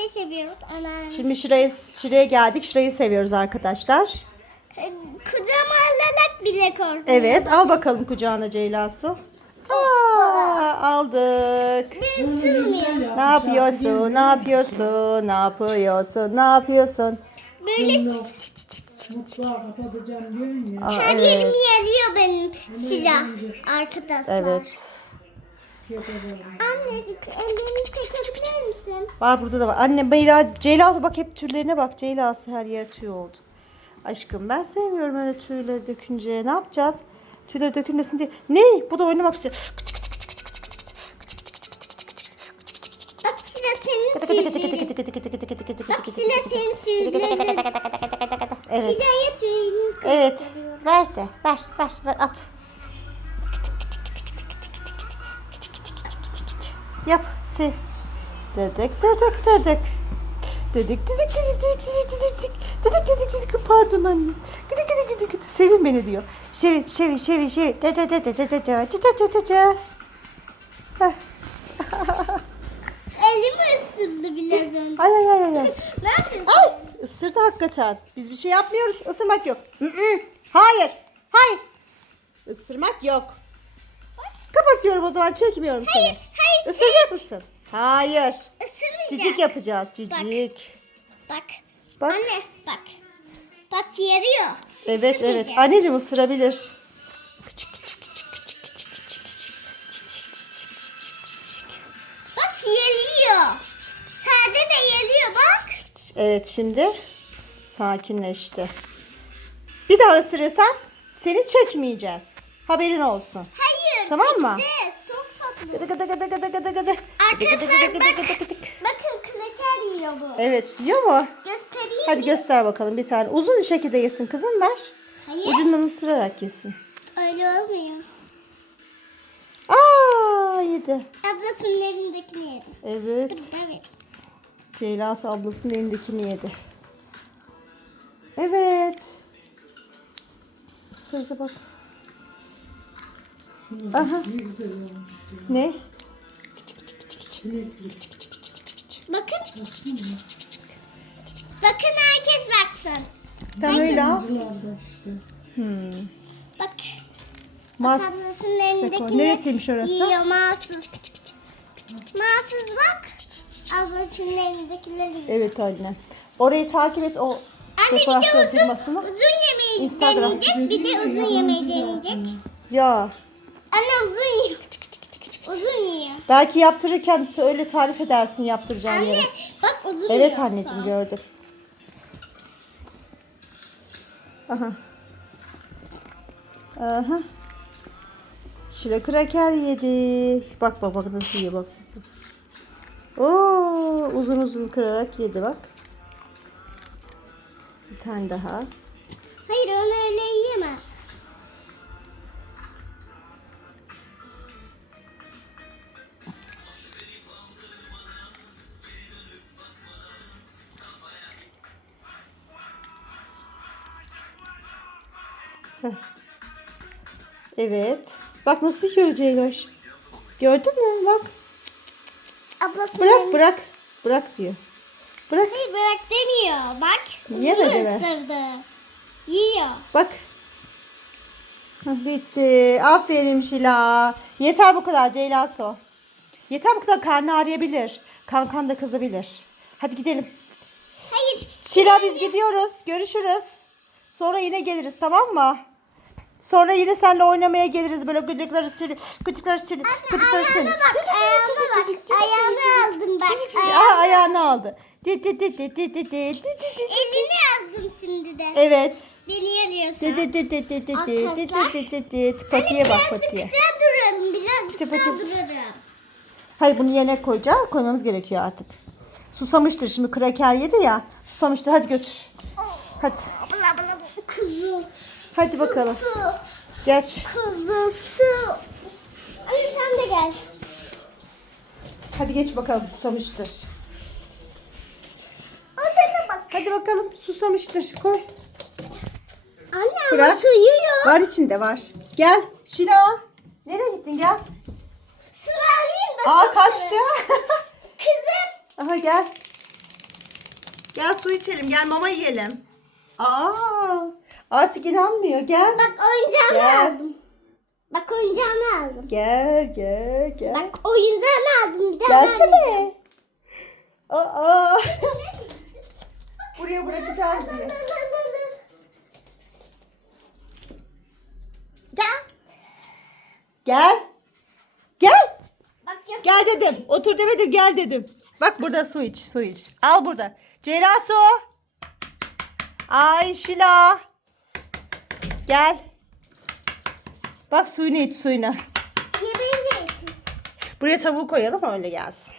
Anneanneyi seviyoruz. Anneanne. Şimdi şuraya, şuraya geldik. Şurayı seviyoruz arkadaşlar. Kucağıma alarak bile korktum. Evet al bakalım kucağına Ceyla Su. Aa, aldık. Isırmıyor. Ne yapıyorsun? Ne yapıyorsun? Ne yapıyorsun? Ne yapıyorsun? Böyle Mutfağı kapatacağım diyorsun ya. Aa, her evet. yerimi yarıyor benim silah. Arkadaşlar. Evet. Anne ellerimi çekebilir misin? Var burada da var. Anne Meyra Ceyla Su bak hep tüylerine bak. Ceyla Su her yer tüy oldu. Aşkım ben sevmiyorum öyle tüyleri dökünce. Ne yapacağız? Tüyleri dökülmesin diye. Ne? Bu da oynamak istiyor. Bak silah senin tüylerin. Bak silah senin tüylerin. Evet. Silahya tüylerini Evet. Ver de. Ver, ver, ver at. Yap. Sev. Dedik dedik dedik. Dedik dedik dedik dedik dedik dedik dedik. Dedik dedik. Pardon anne. Gıdı gıdı gıdı gıdı. Sevin beni diyor. Şevi şevi şevi şevi. De de de de de de de de de de. Elimi ısırdı biraz önce. Ay ay ay ay. ay. Ne yapıyorsun? Ay ısırdı hakikaten. Biz bir şey yapmıyoruz. Isırmak yok. Hayır. Hayır. Isırmak yok. Kapatıyorum o zaman çekmiyorum seni. Hayır. Isıracak mısın? Hayır. Isırmayacağım. Cicik yapacağız. Cicik. Bak. Bak. Anne bak. Bak yarıyor. Evet evet. Anneciğim ısırabilir. Küçük küçük küçük küçük küçük küçük küçük. Cicik cicik cicik cicik. Bak yarıyor. Sade de yarıyor bak. Evet şimdi sakinleşti. Bir daha ısırırsan seni çekmeyeceğiz. Haberin olsun. Hayır. Tamam mı? çekeceğiz. Gıdı gıdı gıdı gıdı gıdı gıdı. Arkadaşlar bak. Bakın klaçer yiyor bu. Evet yiyor mu? Göstereyim Hadi mi? göster bakalım bir tane. Uzun şekilde yesin kızım ver. Hayır. Ucundan ısırarak yesin. Öyle olmuyor. Aa yedi. Ablasının elindekini yedi. Evet. Dur evet. Ceylası ablasının elindekini yedi. Evet. Isırdı bak. Aha. Ne? Bakın. Bakın herkes baksın. Tam öyle al. İşte. Bak. Mas. Ablasının elindekini Neresiymiş orası? yiyor mahsus. Mahsus bak. Ablasının elindekileri yiyor. Evet anne. Orayı takip et o Anne bir de uzun, uzun yemeği Instagram. deneyecek. Bir de uzun yemeği deneyecek. Ya Anne uzun yiyor. Uzun yiyor. belki yaptırırken öyle tarif edersin yaptıracağın Anne yere. bak uzun Evet yiyor. anneciğim gördüm. Aha. Aha. Şile kraker yedi. Bak bak bak nasıl yiyor bak. Oo, uzun uzun kırarak yedi bak. Bir tane daha. Hayır onu öyle yiyemez. Evet. Bak nasıl yiyor Ceyloş. Gördün mü? Bak. Ablasının Bırak bırak. Bırak diyor. Bırak. Hayır bırak demiyor. Bak. Yemedi mi? ısırdı. Yiyor. Bak. Bitti. Aferin Şila. Yeter bu kadar Ceyla Su. Yeter bu kadar karnı ağrıyabilir. Kankan da kızabilir. Hadi gidelim. Hayır. Şila biz gidiyoruz. Görüşürüz. Sonra yine geliriz tamam mı? Sonra yine seninle oynamaya geliriz böyle gıcıkları sürü, gıcıkları sürü, gıcıkları sürü. Ayağına bak. Ayağına bak. Ayağını aldım bak. Aa, ayağını aldı. Di, di, di, di, di, di, di, di. Elini aldım şimdi de. Evet. Beni yarıyorsun. Di, di, di, di, di, di, di, di, di, di, di. Patiye bak patiye. Birazcık daha duralım. Birazcık daha duralım. Hayır bunu yerine koyacağız. Koymamız gerekiyor artık. Susamıştır şimdi kraker yedi ya. Susamıştır hadi götür. Hadi. Hadi bakalım. Su. Geç. Kuzu su. Anne sen de gel. Hadi geç bakalım susamıştır. Odana bak. Hadi bakalım susamıştır. Koy. Anne ama Bırak. su yiyor. Var içinde var. Gel. Şila. Nereye gittin gel. Su alayım da Aa çok kaçtı. severim. Kızım. Aha gel. Gel su içelim. Gel mama yiyelim. Aa, artık inanmıyor. Gel. Bak oyuncağını Gel. aldım. Bak oyuncağını aldım. Gel gel gel. Bak oyuncağını aldım. Bir daha. Gelsene. Aa. Buraya bırakacağız diye. Gel. Gel. Gel. Bak Gel dedim. Otur demedim gel dedim. Bak burada su iç su iç. Al burada. Ceylan su. Ay Şila. Gel. Bak suyunu iç suyunu. yemeğini de yesin. Buraya tavuğu koyalım öyle gelsin.